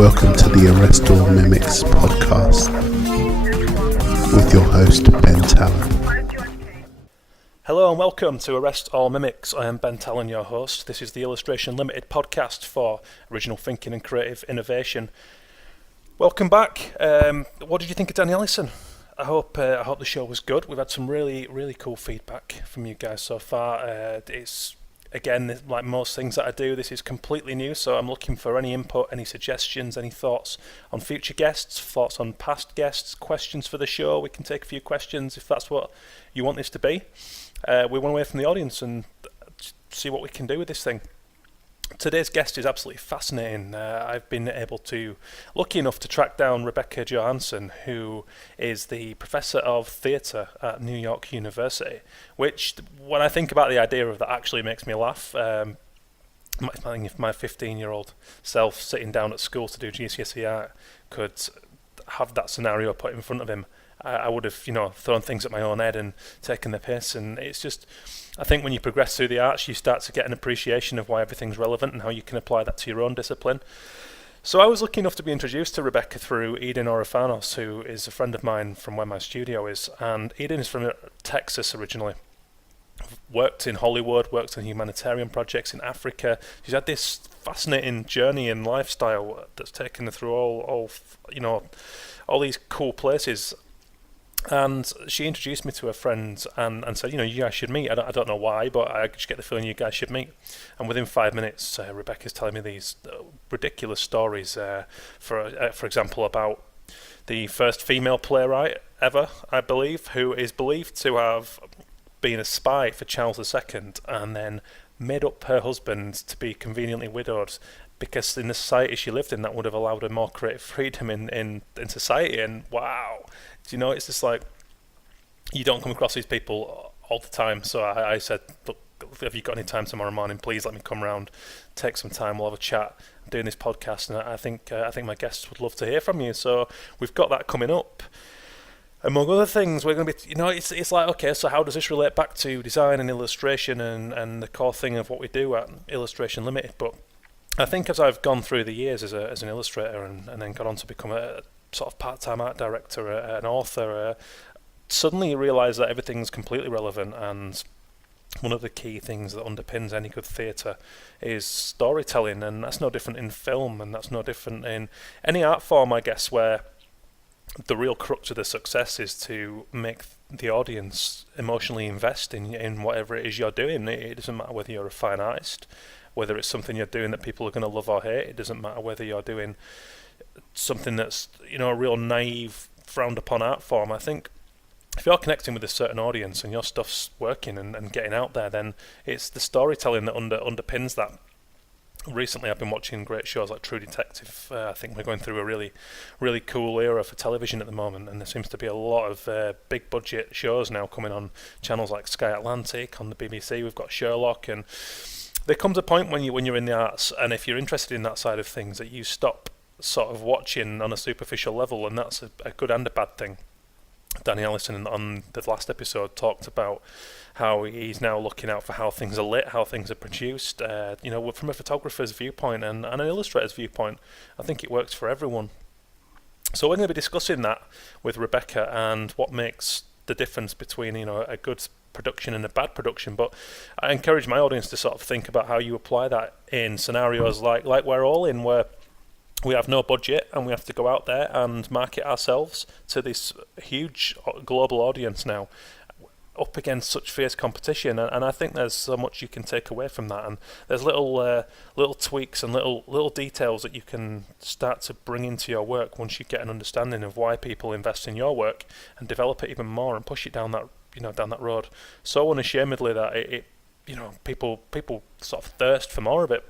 Welcome to the Arrest All Mimics podcast with your host Ben Tallon. Hello and welcome to Arrest All Mimics. I am Ben Tallon, your host. This is the Illustration Limited podcast for original thinking and creative innovation. Welcome back. What did you think of Danny Ellison? I hope the show was good. We've had some really cool feedback from you guys so far. It's again, like most things that I do, this is completely new, so I'm looking for any input, any suggestions, any thoughts on future guests, thoughts on past guests, questions for the show. We can take a few questions if that's what you want this to be. We want to hear from the audience and see what we can do with this thing. Today's guest is absolutely fascinating. I've been lucky enough to track down Rebecca Johansen, who is the professor of theatre at New York University, which, when I think about the idea of that, actually makes me laugh. I think if my 15-year-old self sitting down at school to do GCSE art could have that scenario put in front of him, I would have, thrown things at my own head and taken the piss. And it's just, I think when you progress through the arts, you start to get an appreciation of why everything's relevant and how you can apply that to your own discipline. So I was lucky enough to be introduced to Rebecca through Eden Orofanos, who is a friend of mine from where my studio is. And Eden is from Texas originally. Worked in Hollywood, worked on humanitarian projects in Africa. She's had this fascinating journey and lifestyle that's taken her through all these cool places. And she introduced me to her friends and said, you guys should meet. I don't know why, but I just get the feeling you guys should meet. And within 5 minutes, Rebecca's telling me these ridiculous stories, for example, about the first female playwright ever, I believe, who is believed to have been a spy for Charles II and then made up her husband to be conveniently widowed, because in the society she lived in, that would have allowed her more creative freedom in society. And wow, it's just like, you don't come across these people all the time. So I said, look, have you got any time tomorrow morning? Please let me come round, take some time, we'll have a chat. I'm doing this podcast, and I think my guests would love to hear from you. So we've got that coming up. Among other things, we're going to be, it's like, okay, so how does this relate back to design and illustration and the core thing of what we do at Illustration Limited? But I think as I've gone through the years as an illustrator and then got on to become a sort of part-time art director, an author, suddenly you realise that everything's completely relevant. And one of the key things that underpins any good theatre is storytelling, and that's no different in film, and that's no different in any art form, I guess, where the real crux of the success is to make the audience emotionally invest in whatever it is you're doing. It doesn't matter whether you're a fine artist, whether it's something you're doing that people are going to love or hate. It doesn't matter whether you're doing something that's a real naive, frowned upon art form. I think if you're connecting with a certain audience and your stuff's working and getting out there, then it's the storytelling that underpins that. Recently I've been watching great shows like True Detective. I think we're going through a really cool era for television at the moment, and there seems to be a lot of big budget shows now coming on channels like Sky Atlantic, on the BBC. We've got Sherlock, and there comes a point when you're in the arts, and if you're interested in that side of things, that you stop sort of watching on a superficial level, and that's a good and a bad thing. Danny Ellison on the last episode talked about how he's now looking out for how things are lit, how things are produced, from a photographer's viewpoint and an illustrator's viewpoint. I think it works for everyone. So we're going to be discussing that with Rebecca and what makes the difference between a good production and a bad production. But I encourage my audience to sort of think about how you apply that in scenarios like we're all in, where we have no budget and we have to go out there and market ourselves to this huge global audience now, up against such fierce competition. And I think there's so much you can take away from that, and there's little tweaks and little details that you can start to bring into your work once you get an understanding of why people invest in your work and develop it even more and push it down that road so unashamedly that people sort of thirst for more of it.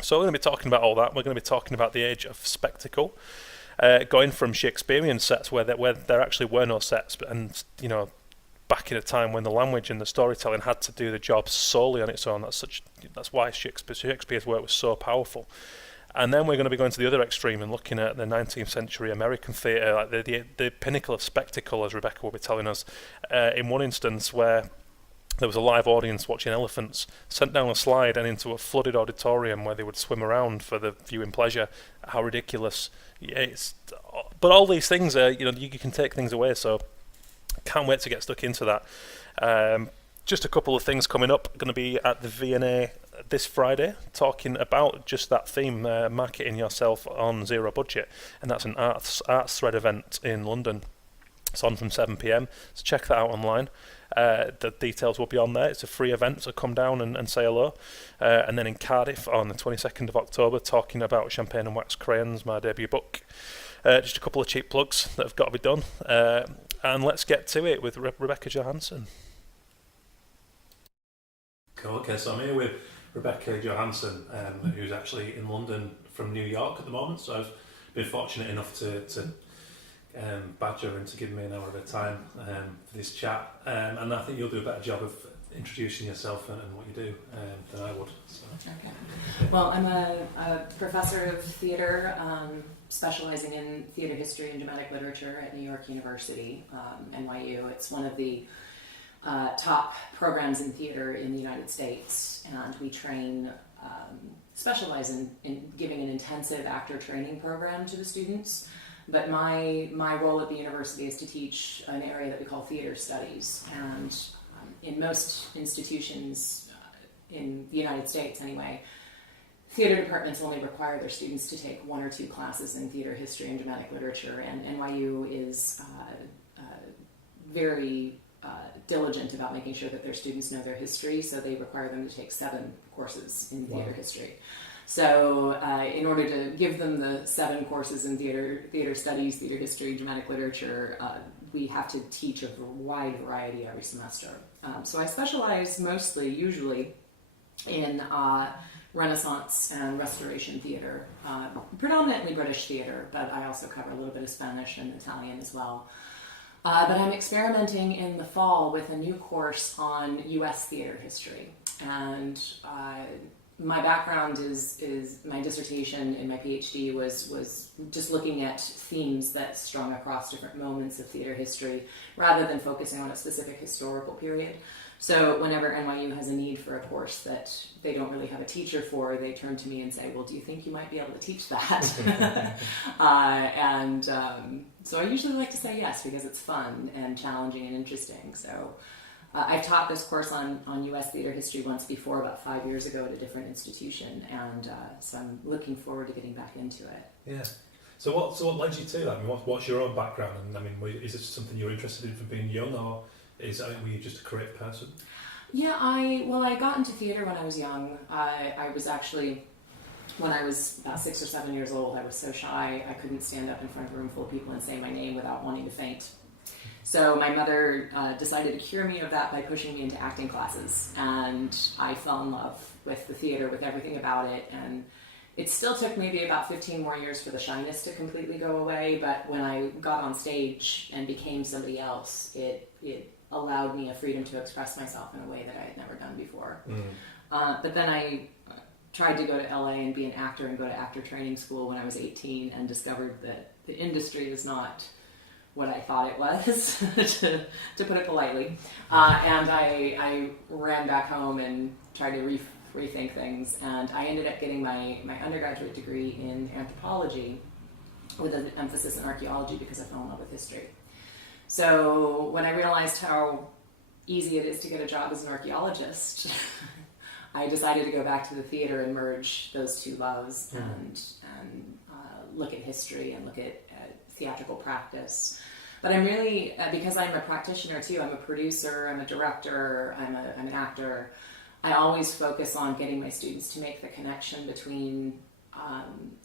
So we're going to be talking about all that. We're going to be talking about the age of spectacle, going from Shakespearean sets where there actually were no sets, and back in a time when the language and the storytelling had to do the job solely on its own. That's why Shakespeare's work was so powerful. And then we're going to be going to the other extreme and looking at the 19th century American theatre, like the pinnacle of spectacle, as Rebecca will be telling us, in one instance where there was a live audience watching elephants sent down a slide and into a flooded auditorium where they would swim around for the viewing pleasure. How ridiculous. But all these things are, you can take things away, so can't wait to get stuck into that. Just a couple of things coming up. Going to be at the V&A this Friday, talking about just that theme, marketing yourself on zero budget, and that's an arts thread event in London. It's on from 7 p.m, so check that out online. The details will be on there. It's a free event, so come down and say hello. And then in Cardiff on the 22nd of October, talking about Champagne and Wax Crayons, my debut book. Just a couple of cheap plugs that have got to be done. And let's get to it with Rebecca Johansen. Cool. Okay, so I'm here with Rebecca Johansen, who's actually in London from New York at the moment. So I've been fortunate enough to badger and to give me an hour of her time for this chat, and I think you'll do a better job of introducing yourself and what you do than I would. So. Okay. Well, I'm a professor of theatre, specializing in theatre history and dramatic literature at New York University, NYU. It's one of the top programs in theatre in the United States, and we specialize in giving an intensive actor training program to the students. But my role at the university is to teach an area that we call theater studies. And in most institutions, in the United States anyway, theater departments only require their students to take 1 or 2 classes in theater history and dramatic literature. And NYU is very diligent about making sure that their students know their history, so they require them to take 7 courses in theater history. So in order to give them the 7 courses in theater studies, theater history, dramatic literature, we have to teach a wide variety every semester. So I specialize usually in Renaissance and Restoration theater, predominantly British theater, but I also cover a little bit of Spanish and Italian as well. But I'm experimenting in the fall with a new course on U.S. theater history, and my background is my dissertation in my PhD was just looking at themes that strung across different moments of theater history rather than focusing on a specific historical period. So whenever NYU has a need for a course that they don't really have a teacher for, they turn to me and say, well, do you think you might be able to teach that? So I usually like to say yes, because it's fun and challenging and interesting. So I've taught this course on U.S. theater history once before, about 5 years ago at a different institution, and so I'm looking forward to getting back into it. Yeah. So what led you to that? I mean, what's your own background? And I mean, is it something you're interested in from being young, or were you just a creative person? Yeah, I got into theater when I was young. I was actually, when I was about 6 or 7 years old, I was so shy I couldn't stand up in front of a room full of people and say my name without wanting to faint. So my mother decided to cure me of that by pushing me into acting classes, and I fell in love with the theater, with everything about it, and it still took maybe about 15 more years for the shyness to completely go away, but when I got on stage and became somebody else, it allowed me a freedom to express myself in a way that I had never done before. But then I tried to go to LA and be an actor and go to actor training school when I was 18, and discovered that the industry is not what I thought it was, to put it politely. And I ran back home and tried to rethink things, and I ended up getting my undergraduate degree in anthropology with an emphasis in archaeology because I fell in love with history. So when I realized how easy it is to get a job as an archaeologist, I decided to go back to the theater and merge those two loves and look at history and look at theatrical practice. But I'm really, because I'm a practitioner too, I'm a producer, I'm a director, I'm an actor, I always focus on getting my students to make the connection between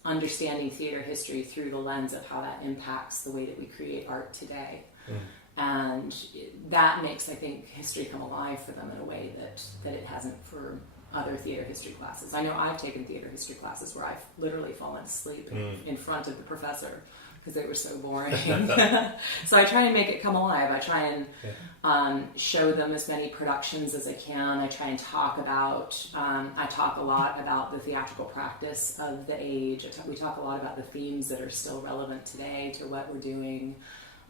understanding theater history through the lens of how that impacts the way that we create art today. And that makes, I think, history come alive for them in a way that it hasn't for other theater history classes. I know I've taken theater history classes where I've literally fallen asleep in front of the professor because they were so boring. So I try and make it come alive. I try and show them as many productions as I can. I try and talk about, I talk a lot about the theatrical practice of the age. We talk a lot about the themes that are still relevant today to what we're doing.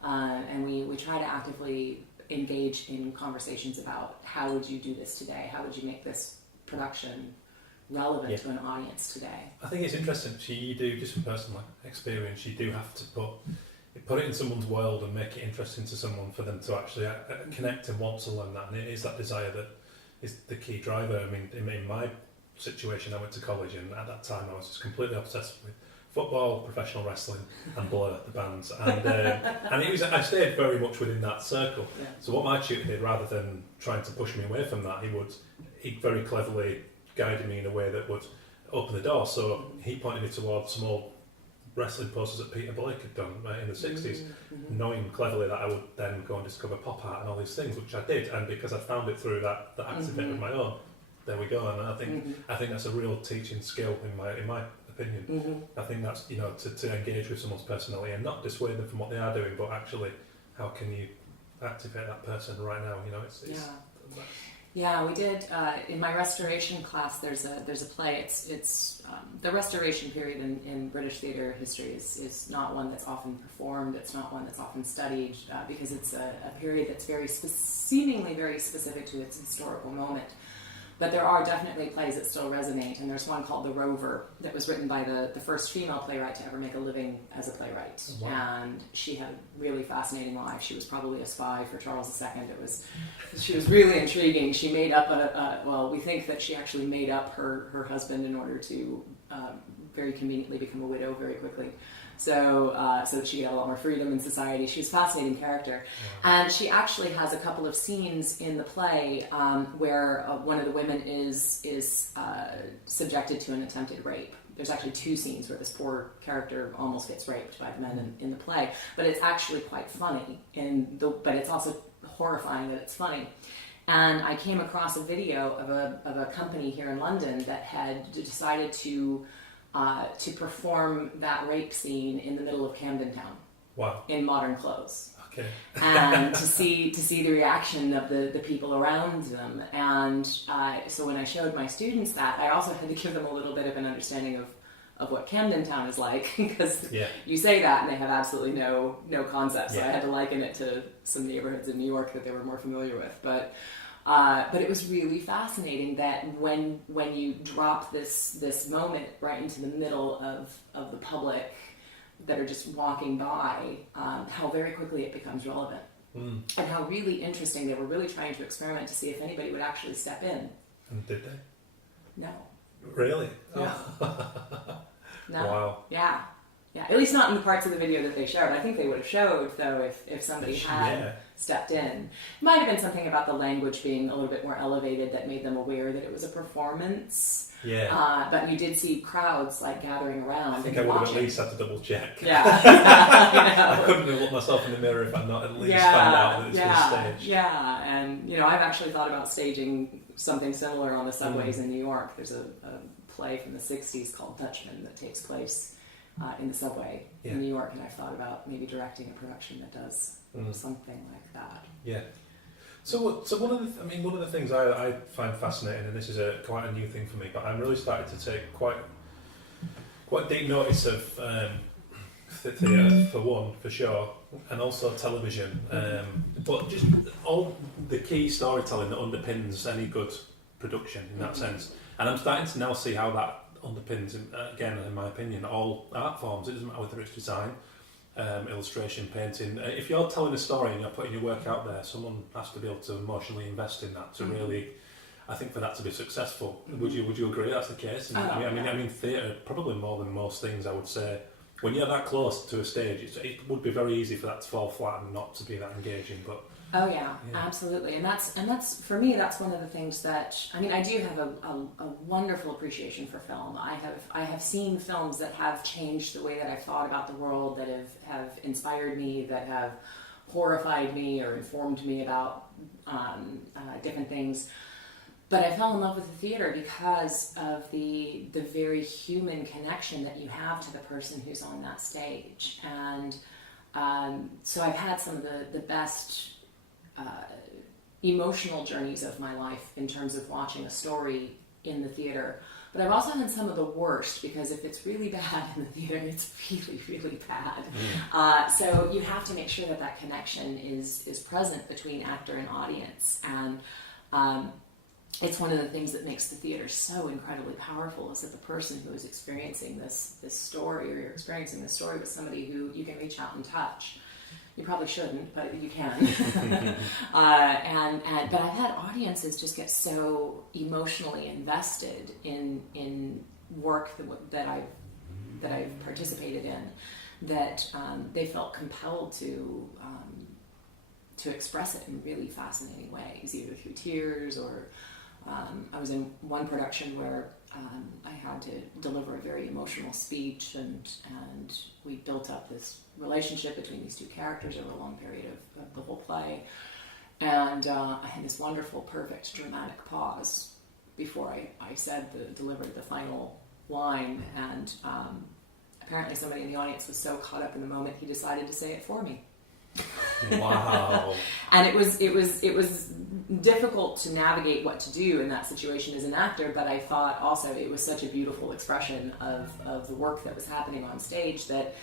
And we try to actively engage in conversations about how would you do this today? How would you make this production relevant to an audience today? I think it's interesting. You do, just from personal experience, you do have to put it in someone's world and make it interesting to someone for them to actually connect and want to learn that. And it is that desire that is the key driver. I mean, in my situation, I went to college, and at that time I was just completely obsessed with football, professional wrestling, and Blur, the bands, and it was, I stayed very much within that circle. Yeah. So what my tutor did, rather than trying to push me away from that, he very cleverly guided me in a way that would open the door. So he pointed me towards some old wrestling posters that Peter Blake had done in the 60s, knowing cleverly that I would then go and discover pop art and all these things, which I did, and because I found it through that active bit of my own, there we go. And I think that's a real teaching skill in my opinion. I think that's, to engage with someone's personality and not dissuade them from what they are doing, but actually how can you activate that person right now? Yeah, we did in my restoration class. There's a play. It's the restoration period in British theatre history is not one that's often performed. It's not one that's often studied because it's a period that's seemingly very specific to its historical moment. But there are definitely plays that still resonate, and there's one called The Rover that was written by the first female playwright to ever make a living as a playwright. Wow. And she had a really fascinating life. She was probably a spy for Charles II. She was really intriguing. She made up we think that she actually made up her husband in order to very conveniently become a widow very quickly. So that she could have a lot more freedom in society. She was a fascinating character. Wow. And she actually has a couple of scenes in the play where one of the women is subjected to an attempted rape. There's actually two scenes where this poor character almost gets raped by the men in the play. But it's actually quite funny, but it's also horrifying that it's funny. And I came across a video of a company here in London that had decided to perform that rape scene in the middle of Camden Town. Wow. In modern clothes. Okay. And to see the reaction of the people around them. And so when I showed my students that, I also had to give them a little bit of an understanding of what Camden Town is like, because you say that and they have absolutely no concept. So I had to liken it to some neighborhoods in New York that they were more familiar with. But it was really fascinating that when you drop this moment right into the middle of the public that are just walking by, how very quickly it becomes relevant. And how really interesting. They were really trying to experiment to see if anybody would actually step in. And did they? No. Really? No. No. Wow. Yeah. At least not in the parts of the video that they showed. I think they would have showed, though, if somebody had stepped in. It might have been something about the language being a little bit more elevated that made them aware that it was a performance. Yeah. But you did see crowds gathering around. I think I would have at least had to double check. Yeah. I couldn't have looked myself in the mirror if I'd not at least found out that it's been staged. Yeah, and I've actually thought about staging something similar on the subways in New York. There's a play from the 60s called Dutchman that takes place in the subway in New York, and I've thought about maybe directing a production that does something like that. Yeah. So one of the things I find fascinating, and this is quite a new thing for me, but I'm really starting to take quite deep notice of theatre, for one, for sure, and also television. But just all the key storytelling that underpins any good production in that sense. And I'm starting to now see how that underpins, again, in my opinion, all art forms. It doesn't matter whether it's design, illustration, painting. If you're telling a story and you're putting your work out there, someone has to be able to emotionally invest in that to really, I think, for that to be successful. Would you agree that's the case? And I mean, theatre, probably more than most things, I would say, when you're that close to a stage, it would be very easy for that to fall flat and not to be that engaging. But oh yeah, absolutely, and that's for me. That's one of the things that I do have a wonderful appreciation for film. I have seen films that have changed the way that I've thought about the world, that have inspired me, that have horrified me or informed me about different things. But I fell in love with the theater because of the very human connection that you have to the person who's on that stage, and so I've had some of the best emotional journeys of my life in terms of watching a story in the theater. But I've also done some of the worst, because if it's really bad in the theater, it's really, really bad. So you have to make sure that that connection is present between actor and audience. And it's one of the things that makes the theater so incredibly powerful, is that the person who is experiencing this story, or you're experiencing this story with somebody who you can reach out and touch. You probably shouldn't, but you can. But I've had audiences just get so emotionally invested in work that I've participated in, that they felt compelled to express it in really fascinating ways, either through tears or. I was in one production where I had to deliver a very emotional speech, and we built up this relationship between these two characters over a long period of the whole play. And I had this wonderful, perfect, dramatic pause before I delivered the final line, and apparently somebody in the audience was so caught up in the moment, he decided to say it for me. Wow. And it was difficult to navigate what to do in that situation as an actor, but I thought also it was such a beautiful expression of the work that was happening on stage, that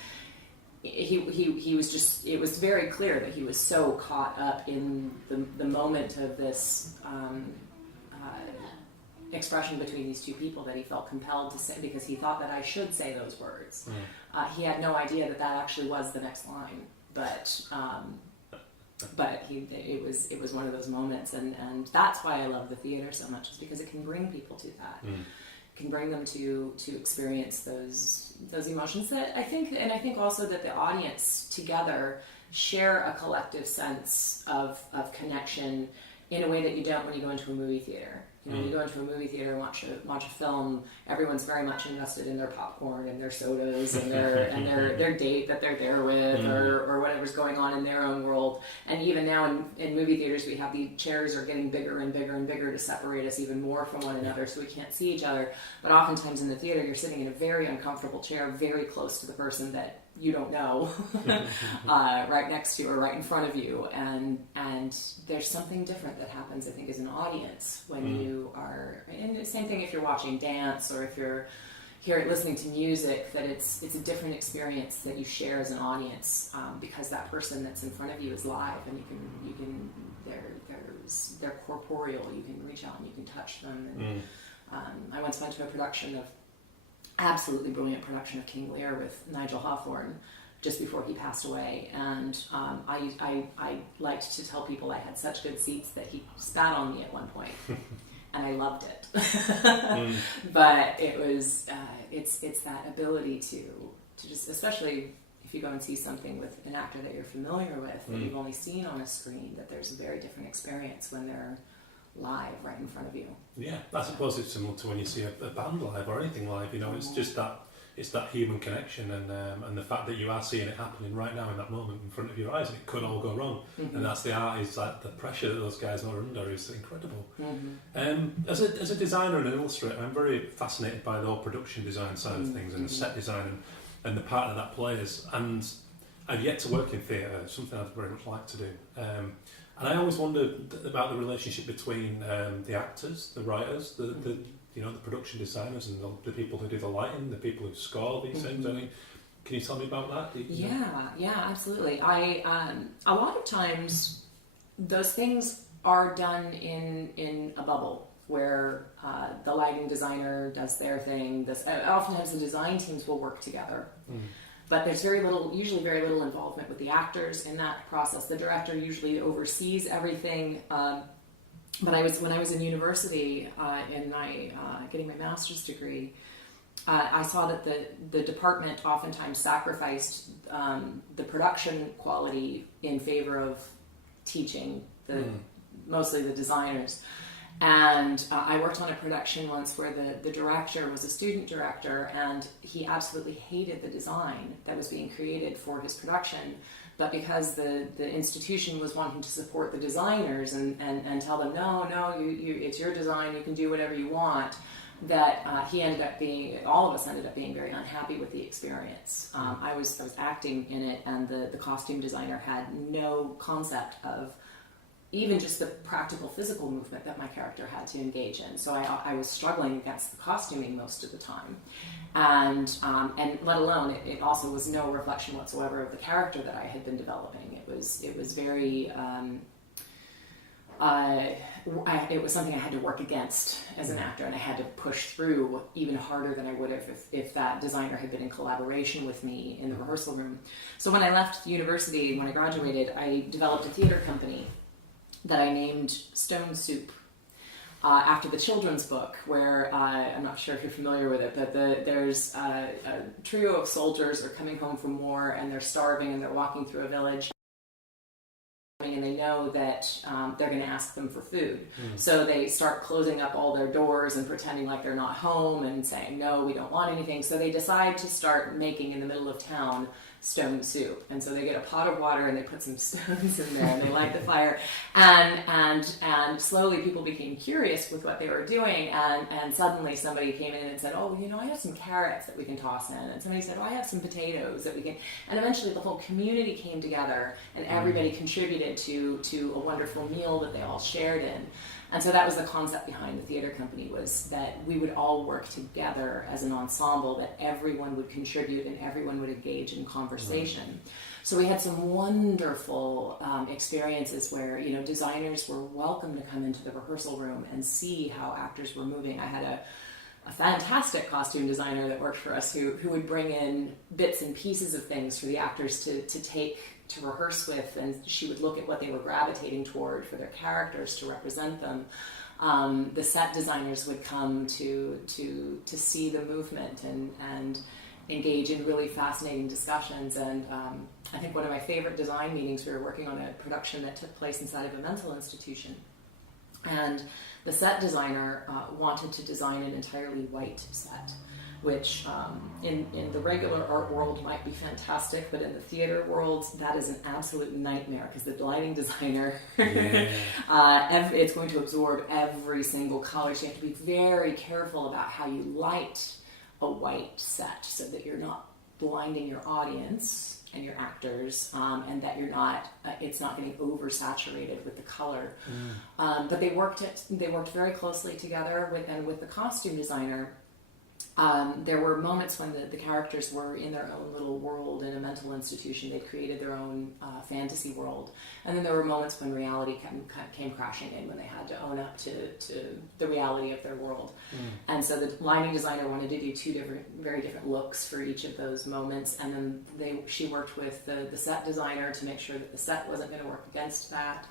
he was just, it was very clear that he was so caught up in the moment of this expression between these two people that he felt compelled to say, because he thought that I should say those words. He had no idea that actually was the next line. But it was one of those moments, and that's why I love the theater so much, is because it can bring people to that. It can bring them to experience those emotions that I think also that the audience together share a collective sense of connection in a way that you don't when you go into a movie theater. You know, when you go into a movie theater and watch a film, everyone's very much invested in their popcorn and their sodas and their date that they're there with, or whatever's going on in their own world. And even now in movie theaters, we have the chairs are getting bigger and bigger and bigger to separate us even more from one another, so we can't see each other. But oftentimes in the theater, you're sitting in a very uncomfortable chair, very close to the person that you don't know, right next to you or right in front of you, and there's something different that happens, I think, as an audience when you are, and the same thing if you're watching dance or if you're listening to music, that it's a different experience that you share as an audience, because that person that's in front of you is live, and you can they're corporeal, you can reach out and you can touch them. And I once went to a production of absolutely brilliant production of King Lear with Nigel Hawthorne just before he passed away, and I liked to tell people I had such good seats that he spat on me at one point, and I loved it. But it was it's that ability to just, especially if you go and see something with an actor that you're familiar with, that you've only seen on a screen, that there's a very different experience when they're live right in front of you. Yeah, I suppose it's similar to when you see a band live or anything live. You know, it's just that human connection, and the fact that you are seeing it happening right now in that moment in front of your eyes, and it could all go wrong. And that's the art, is that the pressure that those guys are under is incredible. As a designer and an illustrator, I'm very fascinated by the whole production design side of things, and the set design and the part that that plays. And I've yet to work in theatre, something I'd very much like to do. And I always wondered about the relationship between the actors, the writers, the production designers, and the people who do the lighting, the people who score these things. I mean, can you tell me about that? Yeah, absolutely. A lot of times those things are done in a bubble where the lighting designer does their thing. Oftentimes the design teams will work together. But there's usually very little involvement with the actors in that process. The director usually oversees everything. But when I was in university, getting my master's degree, I saw that the department oftentimes sacrificed the production quality in favor of teaching mostly the designers. And I worked on a production once where the director was a student director, and he absolutely hated the design that was being created for his production. But because the institution was wanting to support the designers and tell them, no, it's your design, you can do whatever you want, that all of us ended up being very unhappy with the experience. I was acting in it, and the costume designer had no concept of even just the practical physical movement that my character had to engage in. So I was struggling against the costuming most of the time. And let alone, it also was no reflection whatsoever of the character that I had been developing. It was very, it was something I had to work against as an actor, and I had to push through even harder than I would have if that designer had been in collaboration with me in the rehearsal room. So when I left university, when I graduated, I developed a theater company that I named Stone Soup. After the children's book, where I'm not sure if you're familiar with it, but there's a trio of soldiers are coming home from war, and they're starving, and they're walking through a village, and they know that they're going to ask them for food. So they start closing up all their doors and pretending like they're not home and saying, no, we don't want anything. So they decide to start making, in the middle of town, stone soup. And so they get a pot of water and they put some stones in there and they light the fire. And slowly people became curious with what they were doing. And suddenly somebody came in and said, oh, I have some carrots that we can toss in. And somebody said, oh, I have some potatoes that we can. And eventually the whole community came together and everybody contributed to a wonderful meal that they all shared in. And so that was the concept behind the theater company, was that we would all work together as an ensemble, that everyone would contribute and everyone would engage in conversation. So we had some wonderful experiences where, designers were welcome to come into the rehearsal room and see how actors were moving. I had a fantastic costume designer that worked for us who would bring in bits and pieces of things for the actors to rehearse with, and she would look at what they were gravitating toward for their characters to represent them. The set designers would come to see the movement and engage in really fascinating discussions. And I think one of my favorite design meetings, we were working on a production that took place inside of a mental institution. And the set designer wanted to design an entirely white set, which in the regular art world might be fantastic, but in the theater world, that is an absolute nightmare, because the lighting designer, it's going to absorb every single color. So you have to be very careful about how you light a white set so that you're not blinding your audience and your actors, and that it's not getting oversaturated with the color. But they worked very closely together with the costume designer. There were moments when the characters were in their own little world in a mental institution. They created their own fantasy world. And then there were moments when reality came crashing in, when they had to own up to the reality of their world. And so the lighting designer wanted to do two very different looks for each of those moments. And then she worked with the set designer to make sure that the set wasn't going to work against that.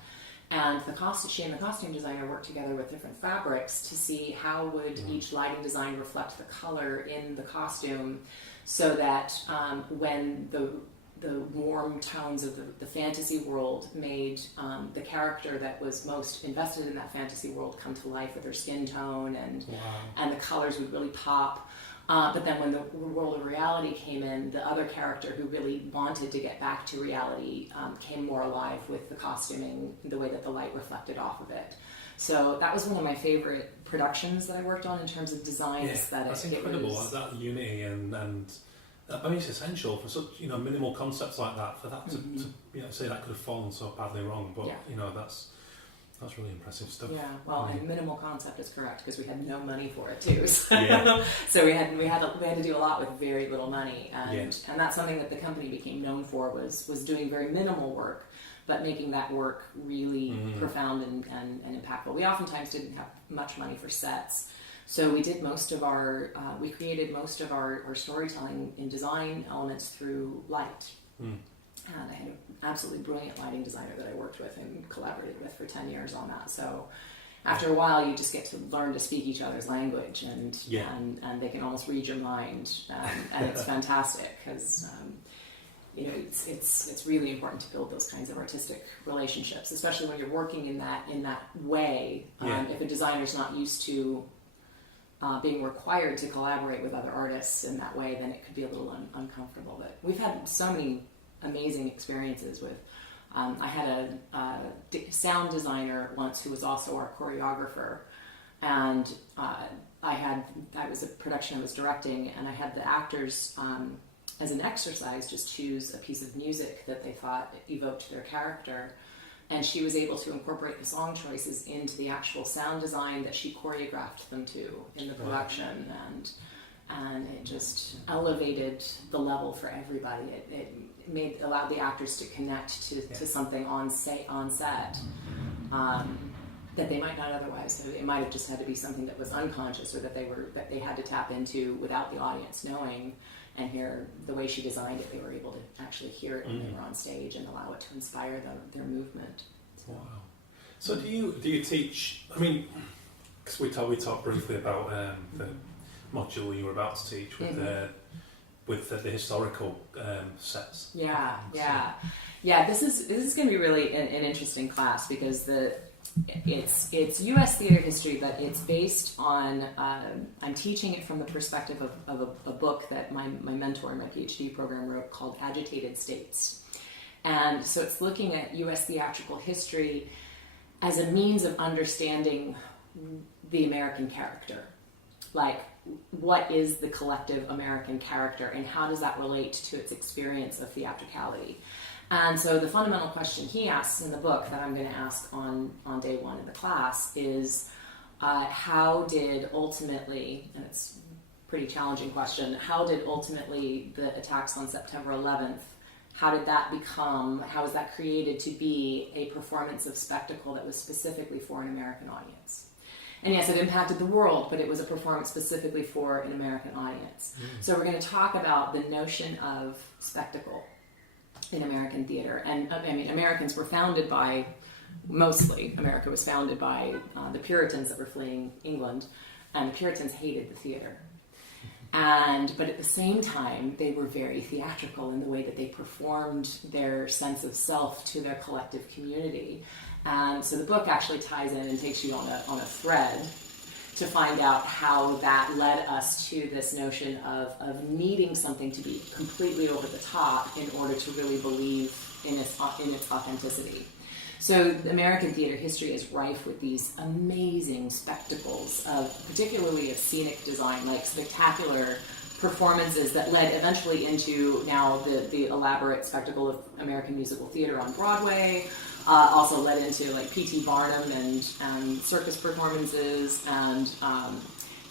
And she and the costume designer worked together with different fabrics to see how would each lighting design reflect the color in the costume, so that when the warm tones of the fantasy world made the character that was most invested in that fantasy world come to life with their skin tone, and the colors would really pop. But then when the world of reality came in, the other character who really wanted to get back to reality came more alive with the costuming, the way that the light reflected off of it. So that was one of my favorite productions that I worked on in terms of design aesthetic. That's incredible, that unity and I mean, it's essential for such minimal concepts like that, for that to say that could have fallen so badly wrong, but that's really impressive stuff. Yeah, well, and minimal concept is correct, because we had no money for it too. So we had to do a lot with very little money, and that's something that the company became known for, was doing very minimal work, but making that work really profound and impactful. We oftentimes didn't have much money for sets, so we did we created most of our storytelling in design elements through light. And I had an absolutely brilliant lighting designer that I worked with and collaborated with for 10 years on that. So after a while, you just get to learn to speak each other's language, and they can almost read your mind, and it's fantastic, because it's really important to build those kinds of artistic relationships, especially when you're working in that way. If a designer's not used to being required to collaborate with other artists in that way, then it could be a little uncomfortable. But we've had so many amazing experiences with. I had a sound designer once who was also our choreographer, and I was a production I was directing, and I had the actors as an exercise just choose a piece of music that they thought evoked their character, And she was able to incorporate the song choices into the actual sound design that she choreographed them to in the production, and it just elevated the level for everybody. It allowed the actors to connect to something on set that they might not otherwise. It might have just had to be something that was unconscious, or that they had to tap into without the audience knowing. And here, the way she designed it, they were able to actually hear it when they were on stage and allow it to inspire their movement. So. Wow. So do you teach? I mean, because we talked briefly about the module you were about to teach with the historical sets. Yeah. This is going to be really an interesting class, because it's U.S. theater history, but it's based on, I'm teaching it from the perspective of a book that my mentor in my PhD program wrote called Agitated States. And so it's looking at U.S. theatrical history as a means of understanding the American character. Like, what is the collective American character, and how does that relate to its experience of theatricality? And so the fundamental question he asks in the book that I'm going to ask on day one of the class is, how did ultimately, and it's a pretty challenging question, how did ultimately the attacks on September 11th, how was that created to be a performance of spectacle that was specifically for an American audience? And yes, it impacted the world, but it was a performance specifically for an American audience. So we're going to talk about the notion of spectacle in American theater. And I mean, America was founded by the Puritans that were fleeing England, and the Puritans hated the theater. But at the same time, they were very theatrical in the way that they performed their sense of self to their collective community. And so the book actually ties in and takes you on a thread to find out how that led us to this notion of needing something to be completely over the top in order to really believe in its authenticity. So American theater history is rife with these amazing spectacles, particularly of scenic design, like spectacular performances that led eventually into now the elaborate spectacle of American musical theater on Broadway. Also led into like P.T. Barnum and circus performances, and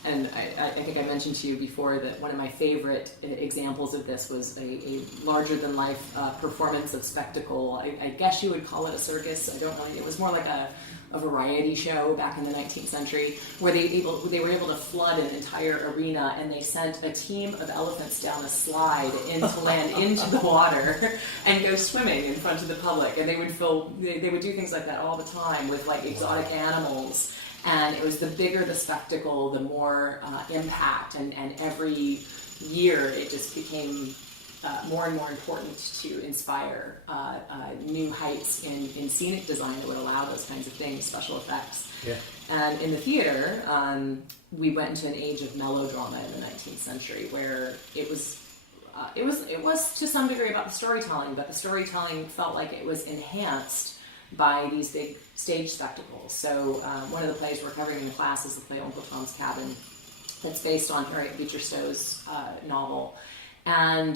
I think I mentioned to you before that one of my favorite examples of this was a larger-than-life performance of spectacle. I guess you would call it a circus. I don't know. It was more like a variety show back in the 19th century, where they were able to flood an entire arena, and they sent a team of elephants down a slide to land into the water and go swimming in front of the public. And they would do things like that all the time with like exotic animals. And it was the bigger the spectacle, the more impact, and every year it just became more and more important to inspire new heights in scenic design that would allow those kinds of things, special effects. Yeah. And in the theater, we went into an age of melodrama in the 19th century, where it was to some degree about the storytelling, but the storytelling felt like it was enhanced by these big stage spectacles. So one of the plays we're covering in the class is the play Uncle Tom's Cabin, that's based on Harriet Beecher Stowe's novel. And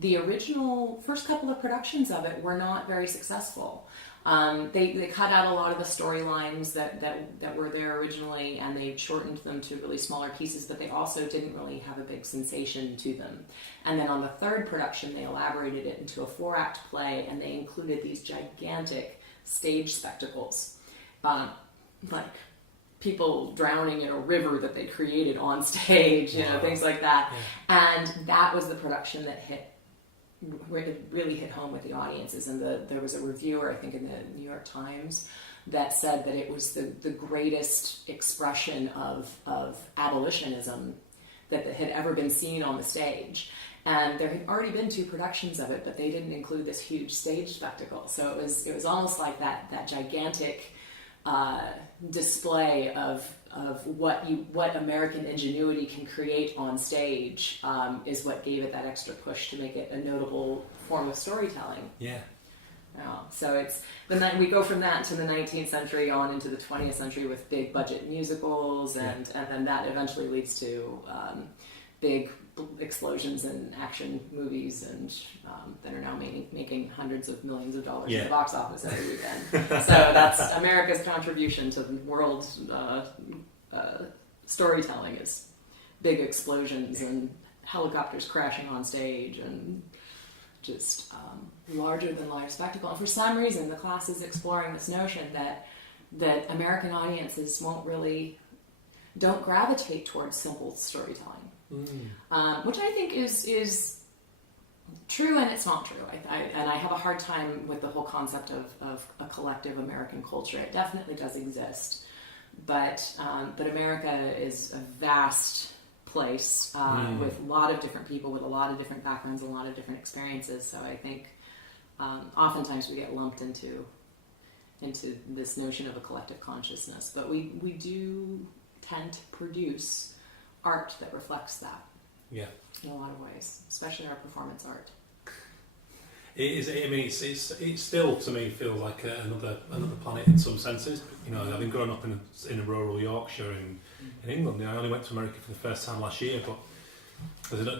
the original first couple of productions of it were not very successful. They cut out a lot of the storylines that were there originally, and they shortened them to really smaller pieces, but they also didn't really have a big sensation to them. And then on the third production, they elaborated it into a 4-act play, and they included these gigantic stage spectacles, like people drowning in a river that they created on stage, things like that. Yeah. And that was the production that really hit home with the audiences. And there was a reviewer, I think in the New York Times, that said that it was the greatest expression of abolitionism that had ever been seen on the stage. And there had already been 2 productions of it, but they didn't include this huge stage spectacle. So it was almost like that gigantic display of what American ingenuity can create on stage is what gave it that extra push to make it a notable form of storytelling. Yeah. So we go from that to the 19th century on into the 20th century with big budget musicals, and then that eventually leads to big explosions and action movies, and that are now making hundreds of millions of dollars at the box office every weekend. So that's America's contribution to the world storytelling, is big explosions and helicopters crashing on stage and just larger than life spectacle. And for some reason, the class is exploring this notion that American audiences don't gravitate towards simple storytelling. Which I think is true, and it's not true. And I have a hard time with the whole concept of a collective American culture. It definitely does exist, but America is a vast place with a lot of different people, with a lot of different backgrounds, a lot of different experiences. So I think oftentimes we get lumped into this notion of a collective consciousness, but we do tend to produce art that reflects that. Yeah. In a lot of ways, especially our performance art. It is. I mean, it still to me feels like another planet in some senses. You know, I've been growing up in rural Yorkshire in England. You know, I only went to America for the first time last year, but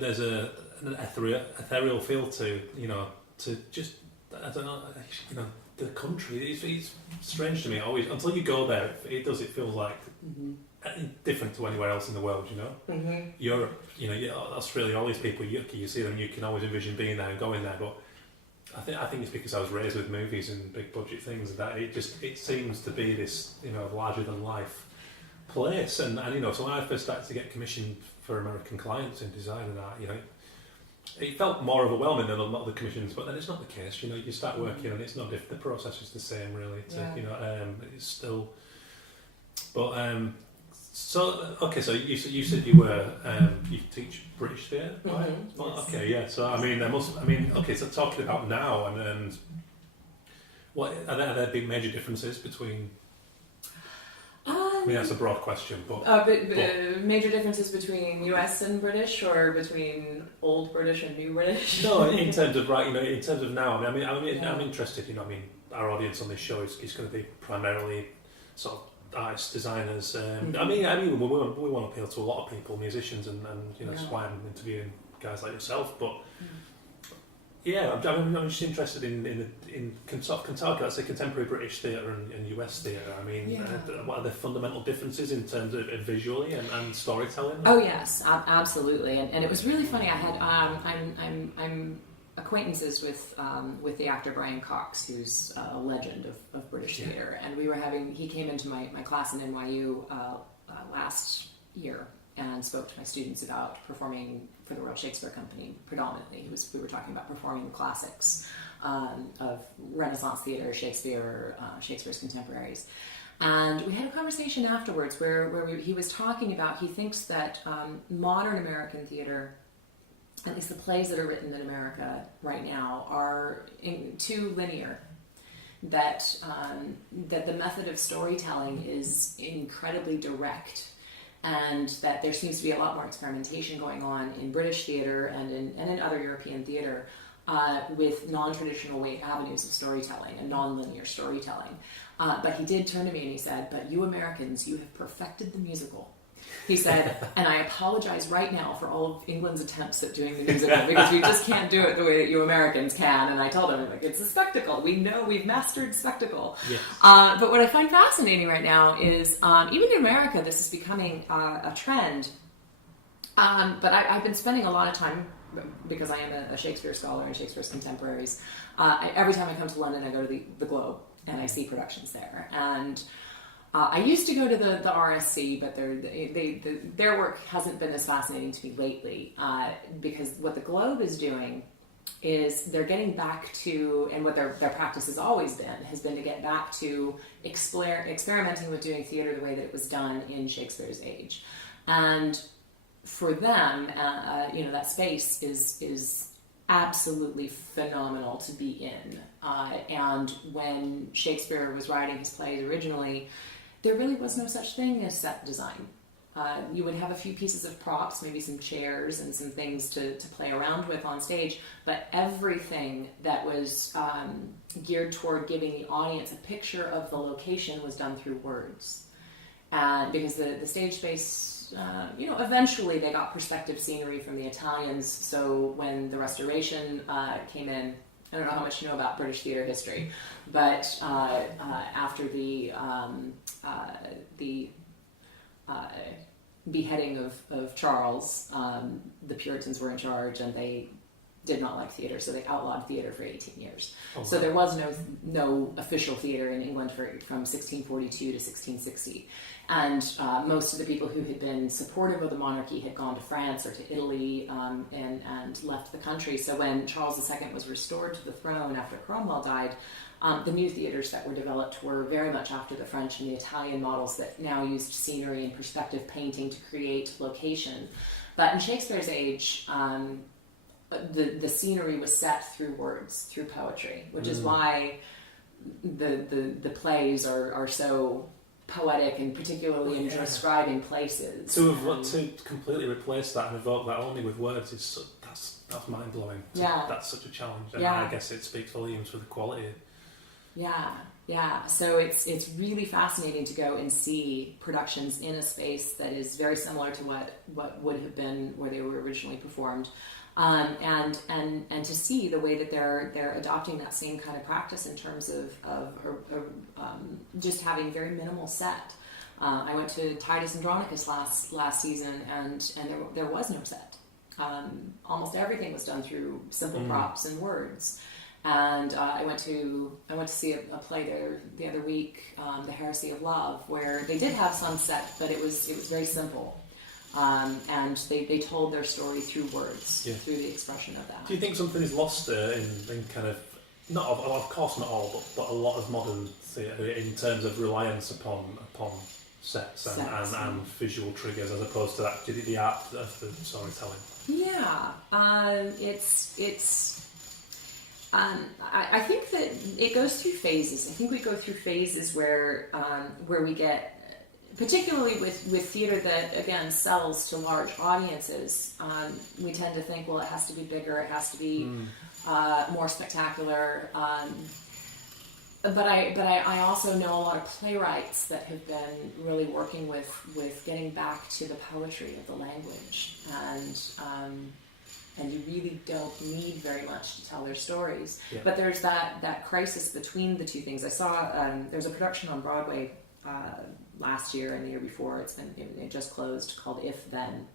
there's an ethereal feel to just, I don't know, you know, the country. It's strange to me always until you go there. It feels like. Different to anywhere else in the world, you know. Europe, you know, Australia, all these people, you see them, you can always envision being there and going there. But I think it's because I was raised with movies and big budget things that it seems to be this, you know, larger than life place. And you know, so when I first started to get commissioned for American clients in design and art, you know, it felt more overwhelming than a lot of the commissions. But then it's not the case. You know, you start working and it's not different. The process is the same, really. You know, it's still, but. So okay, so you said you were you teach British theatre, right? Well, yes. Okay, yeah. So I mean, okay. So talking about now and what are there big major differences between? I mean, that's a broad question, but major differences between US and British, or between old British and new British? No, in terms of in terms of now. I mean, I'm interested. You know, I mean, our audience on this show is going to be primarily sort of artists, designers. I mean, we want to appeal to a lot of people, musicians, and you know, that's why I'm interviewing guys like yourself. But I'm just interested in let's say contemporary British theatre and US theatre. I mean, what are the fundamental differences in terms of visually and storytelling? Oh yes, absolutely. And it was really funny. I had I'm acquaintances with the actor Brian Cox, who's a legend of British theatre, and he came into my class in NYU last year and spoke to my students about performing for the Royal Shakespeare Company predominantly. We were talking about performing the classics of Renaissance theatre, Shakespeare's contemporaries. And we had a conversation afterwards where he was talking about, he thinks that modern American theatre, at least the plays that are written in America right now, are too linear. That the method of storytelling is incredibly direct, and that there seems to be a lot more experimentation going on in British theatre and in other European theatre with non-traditional avenues of storytelling and non-linear storytelling. But he did turn to me and he said, "But you Americans, you have perfected the musical." He said, "And I apologize right now for all of England's attempts at doing the musical, because we just can't do it the way that you Americans can." And I told him, like, it's a spectacle. We know we've mastered spectacle. Yes. But what I find fascinating right now is, even in America, this is becoming a trend. But I've been spending a lot of time, because I am a Shakespeare scholar and Shakespeare's contemporaries. Every time I come to London, I go to the Globe, and I see productions there. And I used to go to the RSC, but their work hasn't been as fascinating to me lately, because what the Globe is doing is they're getting back to, and what their practice has always been to get back to experimenting with doing theater the way that it was done in Shakespeare's age. And for them, that space is absolutely phenomenal to be in. And when Shakespeare was writing his plays originally, there really was no such thing as set design. You would have a few pieces of props, maybe some chairs and some things to play around with on stage, but everything that was geared toward giving the audience a picture of the location was done through words. Because the stage space eventually they got perspective scenery from the Italians. So when the Restoration came in, I don't know how much you know about British theatre history, but after the beheading of Charles, the Puritans were in charge, and they did not like theatre, so they outlawed theatre for 18 years. Oh, wow. So there was no official theatre in England from 1642 to 1660. And most of the people who had been supportive of the monarchy had gone to France or to Italy and left the country. So when Charles II was restored to the throne after Cromwell died, the new theatres that were developed were very much after the French and the Italian models that now used scenery and perspective painting to create location. But in Shakespeare's age, the scenery was set through words, through poetry, which is why the plays are so poetic, and particularly in describing places. To completely replace that and evoke that only with words that's mind blowing. That's such a challenge, and I guess it speaks volumes for the quality. Yeah. So it's really fascinating to go and see productions in a space that is very similar to what would have been where they were originally performed. And to see the way that they're adopting that same kind of practice in terms of just having very minimal set. I went to Titus Andronicus last season, and there was no set. Almost everything was done through simple props and words. And I went to see a play there the other week, The Heresy of Love, where they did have some set, but it was very simple. And they told their story through words, through the expression of that. Do you think something is lost in kind of, of course not all, but a lot of modern theatre in terms of reliance upon sets and visual triggers, as opposed to the art of the storytelling? Yeah, I think that it goes through phases. I think we go through phases where we get, particularly with theatre that, again, sells to large audiences, we tend to think, well, it has to be bigger, it has to be more spectacular. But I also know a lot of playwrights that have been really working with getting back to the poetry of the language, and you really don't need very much to tell their stories. Yeah. But there's that crisis between the two things. I saw there's a production on Broadway last year and the year before. It just closed, called If Then,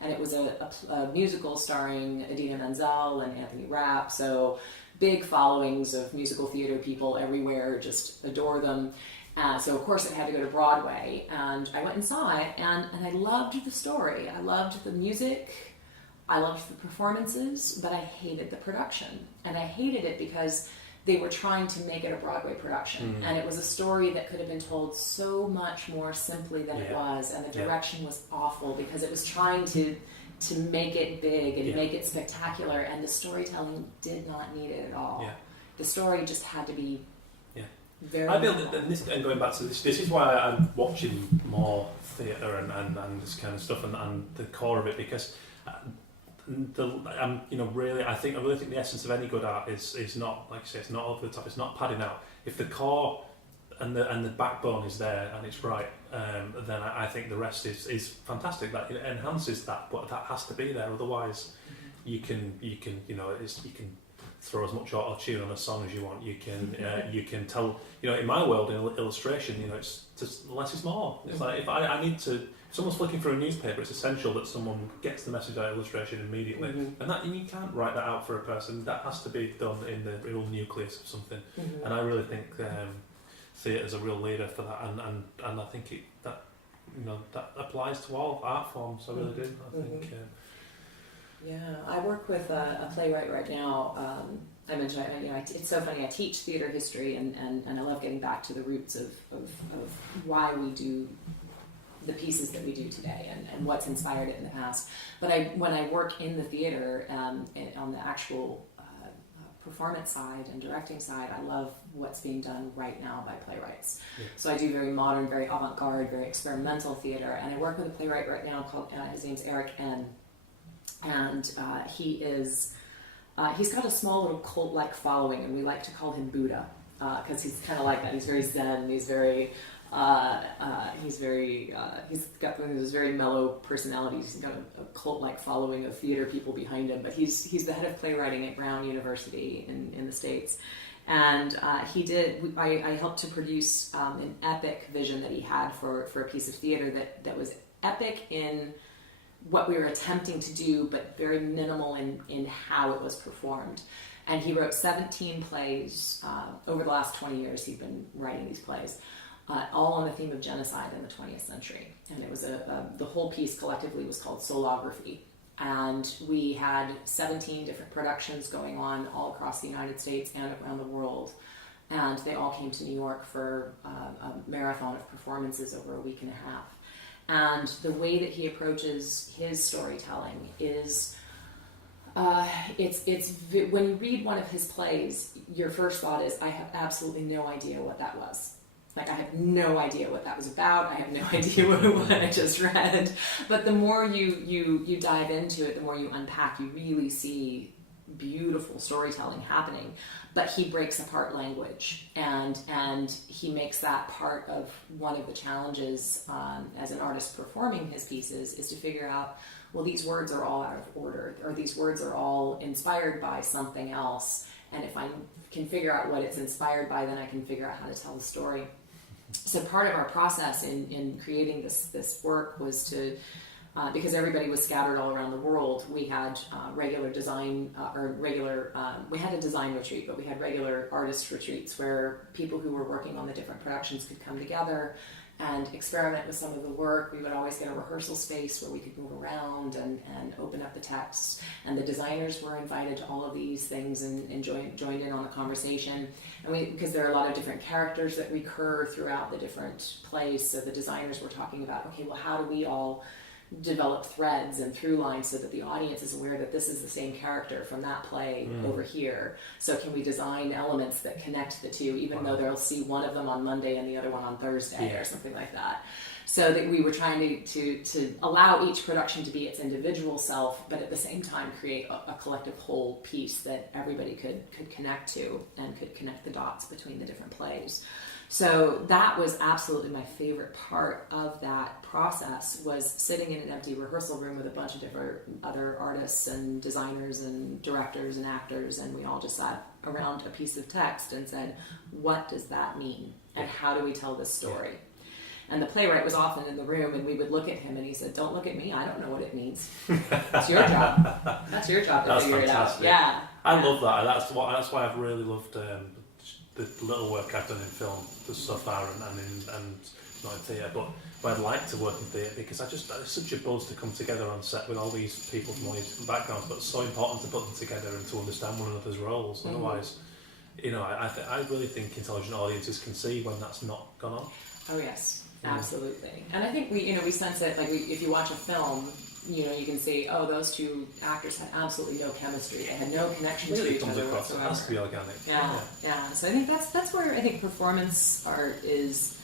and it was a musical starring Idina Menzel and Anthony Rapp. So big followings of musical theater people everywhere, just adore them. So of course it had to go to Broadway, and I went and saw it, and I loved the story. I loved the music. I loved the performances, but I hated the production. And I hated it because they were trying to make it a Broadway production. And it was a story that could have been told so much more simply than it was. And the direction was awful because it was trying to make it big and make it spectacular. And the storytelling did not need it at all. Yeah. The story just had to be very... And going back to this is why I'm watching more theatre and this kind of stuff and the core of it, because... I really think the essence of any good art is not, like I say, it's not over the top. It's not padding out. If the core and the backbone is there and it's right, then I think the rest is fantastic. That it enhances that, but that has to be there. Otherwise, you can throw as much auto-tune on a song as you want. You can tell. In my world, in illustration, it's just less is more. It's like if I need to. If someone's flicking through a newspaper, it's essential that someone gets the message out of illustration immediately. And that you can't write that out for a person. That has to be done in the real nucleus of something. And I really think theatre's a real leader for that. And I think that applies to all art forms. I really do. I think. I work with a playwright right now. I mentioned, it's so funny. I teach theatre history, and I love getting back to the roots of why we do the pieces that we do today and what's inspired it in the past. But when I work in the theater on the actual performance side and directing side, I love what's being done right now by playwrights. So I do very modern, very avant-garde, very experimental theater, and I work with a playwright right now called his name's Eric N. And he's got a small little cult-like following, and we like to call him Buddha because he's kind of like that. He's very zen. He's very He's got one of those very mellow personalities. He's got a cult-like following of theater people behind him, but he's the head of playwriting at Brown University in the States. And I helped to produce an epic vision that he had for a piece of theater that was epic in what we were attempting to do, but very minimal in how it was performed. And he wrote 17 plays. Over the last 20 years, he'd been writing these plays, all on the theme of genocide in the 20th century. And it was the whole piece collectively was called Solography. And we had 17 different productions going on all across the United States and around the world. And they all came to New York for a marathon of performances over a week and a half. And the way that he approaches his storytelling is, when you read one of his plays, your first thought is, I have absolutely no idea what that was. Like, I have no idea what that was about. I have no idea what I just read. But the more you dive into it, the more you unpack, you really see beautiful storytelling happening. But he breaks apart language, and he makes that part of one of the challenges as an artist performing his pieces, is to figure out, well, these words are all out of order, or these words are all inspired by something else. And if I can figure out what it's inspired by, then I can figure out how to tell the story. So part of our process in creating this work was to, because everybody was scattered all around the world, we had regular design, we had a design retreat, but we had regular artist retreats where people who were working on the different productions could come together and experiment with some of the work. We would always get a rehearsal space where we could move around and open up the text. And the designers were invited to all of these things and joined in on the conversation. And because there are a lot of different characters that recur throughout the different plays, so the designers were talking about, okay, well, how do we all develop threads and through lines so that the audience is aware that this is the same character from that play over here. So can we design elements that connect the two, even though they'll see one of them on Monday and the other one on Thursday or something like that. So that we were trying to allow each production to be its individual self, but at the same time create a collective whole piece that everybody could connect to and could connect the dots between the different plays. So that was absolutely my favorite part of that process, was sitting in an empty rehearsal room with a bunch of different other artists and designers and directors and actors, and we all just sat around a piece of text and said, what does that mean? And how do we tell this story? And the playwright was often in the room, and we would look at him, and he said, don't look at me, I don't know what it means. It's your job. That's your job to figure fantastic. It out. Yeah. I love that. That's why I've really loved the little work I've done in film so far, and not in theatre, but I'd like to work in theatre, because it's such a buzz to come together on set with all these people from all these different backgrounds, but it's so important to put them together and to understand one another's roles. Otherwise, I really think intelligent audiences can see when that's not gone on. Oh yes, absolutely. And I think we sense it, like if you watch a film, you can see, oh, those two actors had absolutely no chemistry. They had no connection to each other whatsoever. It has to be organic. Yeah. So I think that's where I think performance art is.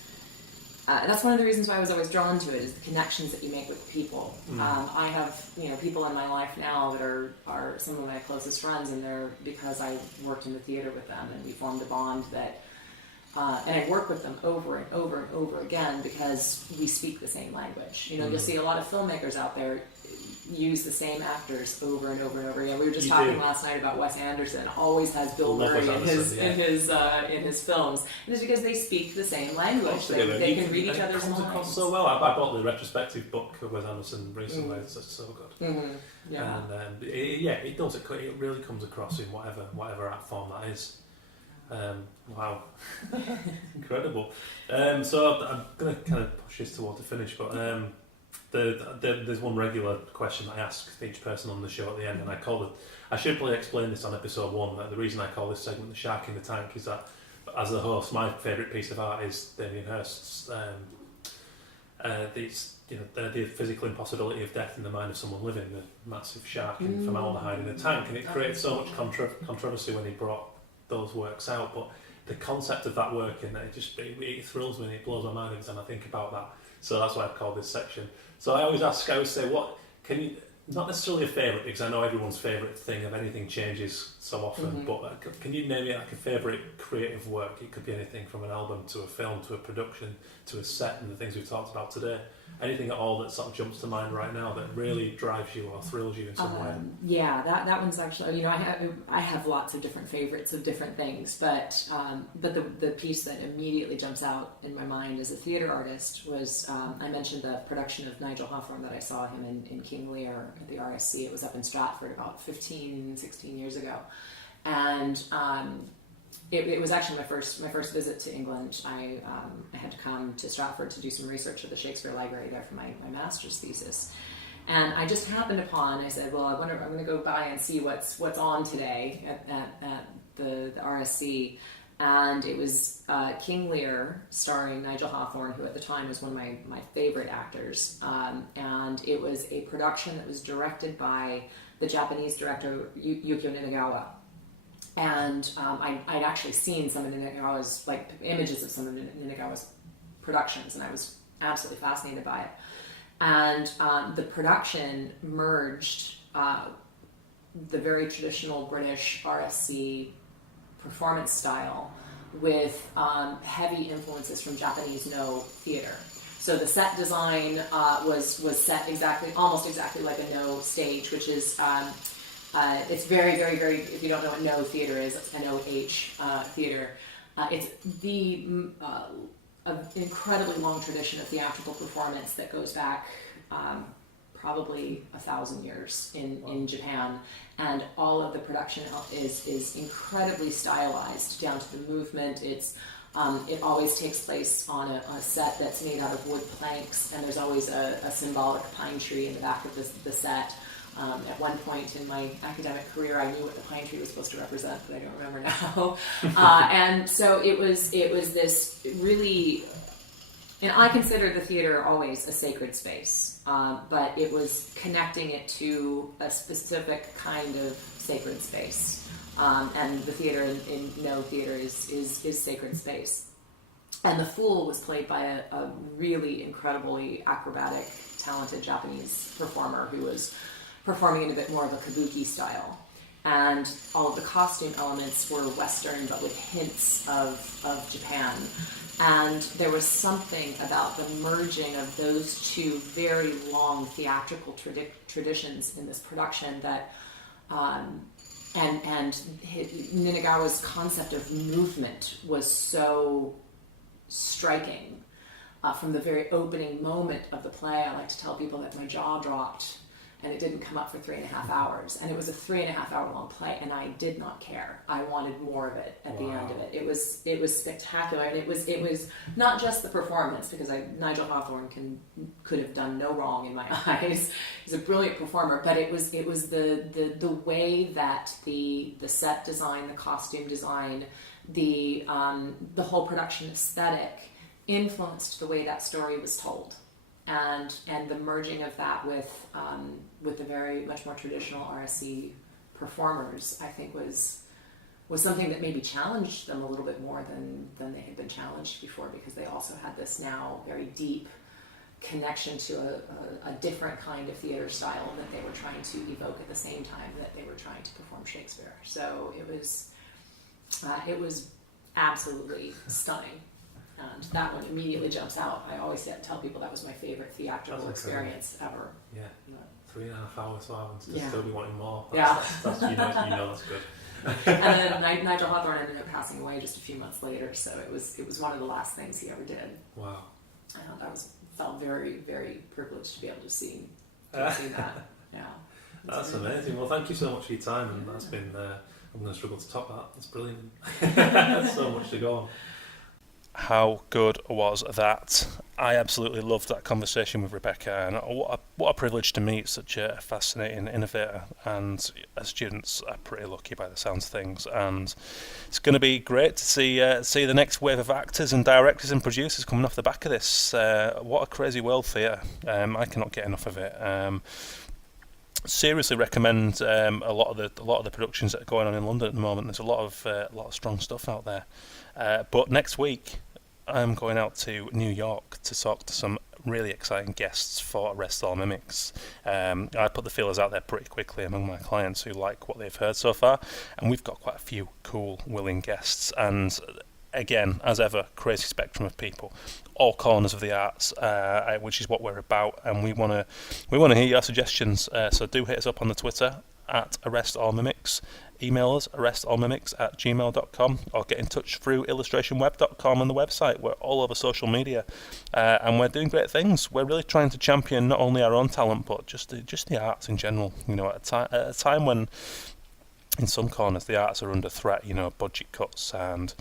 That's one of the reasons why I was always drawn to it, is the connections that you make with people. I have people in my life now that are some of my closest friends, and they're because I worked in the theater with them, and we formed a bond that. And I work with them over and over and over again because we speak the same language. You'll see a lot of filmmakers out there use the same actors over and over and over again. We were just talking last night about Wes Anderson. Always has Bill Murray in his films, and it's because they speak the same language. They can read each other's minds. It comes across so well. I bought the retrospective book of Wes Anderson recently. It's so good. Yeah. And it does. It really comes across in whatever art form that is. Wow, incredible. So I'm going to kind of push this towards the finish, but there's one regular question I ask each person on the show at the end, and I should probably explain this on episode 1, that the reason I call this segment The Shark in the Tank is that, as the host, my favourite piece of art is Damien Hirst's the physical impossibility of death in the mind of someone living, the massive shark in formaldehyde in a tank, and it creates so much controversy when he brought those works out, but the concept of that work in there, it thrills me and it blows my mind every time I think about that. So that's why I've called this section. So I always say, what can you, not necessarily a favourite, because I know everyone's favourite thing of anything changes so often, but can you name it like a favourite creative work? It could be anything from an album to a film to a production to a set and the things we've talked about today. Anything at all that sort of jumps to mind right now that really drives you or thrills you in some way? Yeah, that one's actually, I have lots of different favorites of different things, but the piece that immediately jumps out in my mind as a theatre artist was, I mentioned the production of Nigel Hawthorne that I saw him in King Lear at the RSC. It was up in Stratford about 16 years ago. And it was actually my first visit to England. I had to come to Stratford to do some research at the Shakespeare Library there for my master's thesis. And I just happened upon, I said, well, I'm going to go by and see what's on today at the RSC. And it was King Lear starring Nigel Hawthorne, who at the time was one of my favorite actors. And it was a production that was directed by the Japanese director Yukio Ninagawa. And I'd actually seen some of Ninagawa's, like images of some of Ninagawa's productions, and I was absolutely fascinated by it. And the production merged the very traditional British RSC performance style with heavy influences from Japanese No theater. So the set design was set almost exactly like a No stage, which is it's very, very, very, if you don't know what No theater is, it's NOH theater. It's the incredibly long tradition of theatrical performance that goes back probably 1,000 years in Japan, and all of the production is incredibly stylized down to the movement. It always takes place on a set that's made out of wood planks, and there's always a symbolic pine tree in the back of the set. At one point in my academic career, I knew what the pine tree was supposed to represent, but I don't remember now. And so it was this really, and I consider the theater always a sacred space, but it was connecting it to a specific kind of sacred space. And the theater in No theater is sacred space. And the Fool was played by a really incredibly acrobatic, talented Japanese performer who was performing in a bit more of a kabuki style. And all of the costume elements were Western, but with hints of Japan. And there was something about the merging of those two very long theatrical traditions in this production that, and Ninagawa's concept of movement was so striking. From the very opening moment of the play, I like to tell people that my jaw dropped and it didn't come up for 3.5 hours. And it was a 3.5 hour long play, and I did not care. I wanted more of it at the end of it. It was spectacular, and it was not just the performance, because Nigel Hawthorne could have done no wrong in my eyes. He's a brilliant performer, but it was the way that the set design, the costume design, the whole production aesthetic influenced the way that story was told. And the merging of that with the very much more traditional RSC performers, I think was something that maybe challenged them a little bit more than they had been challenged before, because they also had this now very deep connection to a different kind of theater style that they were trying to evoke at the same time that they were trying to perform Shakespeare. So it was absolutely stunning. And that one immediately jumps out. I always tell people that was my favorite theatrical experience ever. Yeah, 3.5 hours for having to Yeah. still be wanting more. That's you know that's good. And then Nigel Hawthorne ended up passing away just a few months later, so it was one of the last things he ever did. Wow. Felt very, very privileged to be able to see that. Yeah. That's amazing. Well, thank you so much for your time, and that's been. I'm going to struggle to top that. That's brilliant. So much to go on. How good was that? I absolutely loved that conversation with Rebecca, and what a privilege to meet such a fascinating innovator. And as students are pretty lucky by the sounds of things, and it's going to be great to see the next wave of actors and directors and producers coming off the back of this. What a crazy world, theatre! I cannot get enough of it. Seriously recommend a lot of the productions that are going on in London at the moment. There's a lot of strong stuff out there. But next week, I'm going out to New York to talk to some really exciting guests for Arrest All Mimics. I put the feelers out there pretty quickly among my clients who like what they've heard so far, and we've got quite a few cool, willing guests, and again, as ever, crazy spectrum of people, all corners of the arts, which is what we're about, and we want to hear your suggestions. So do hit us up on the Twitter at Arrest All Mimics. Email us arrestallmimics@gmail.com, or get in touch through illustrationweb.com and the website. We're all over social media, and we're doing great things. We're really trying to champion not only our own talent, but just the arts in general. At a time when in some corners the arts are under threat, budget cuts, and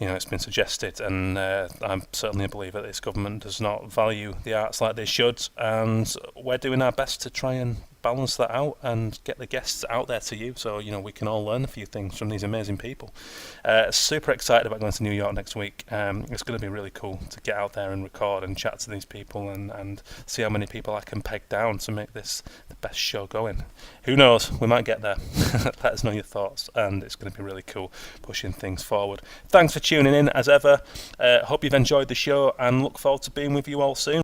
it's been suggested, and I'm certainly a believer that this government does not value the arts like they should, and we're doing our best to try and balance that out and get the guests out there to you, so we can all learn a few things from these amazing people. Super excited about going to New York next week. It's going to be really cool to get out there and record and chat to these people and see how many people I can peg down to make this the best show going. Who knows, we might get there. Let us know your thoughts, and it's going to be really cool pushing things forward. Thanks for tuning in as ever. Hope you've enjoyed the show, and look forward to being with you all soon.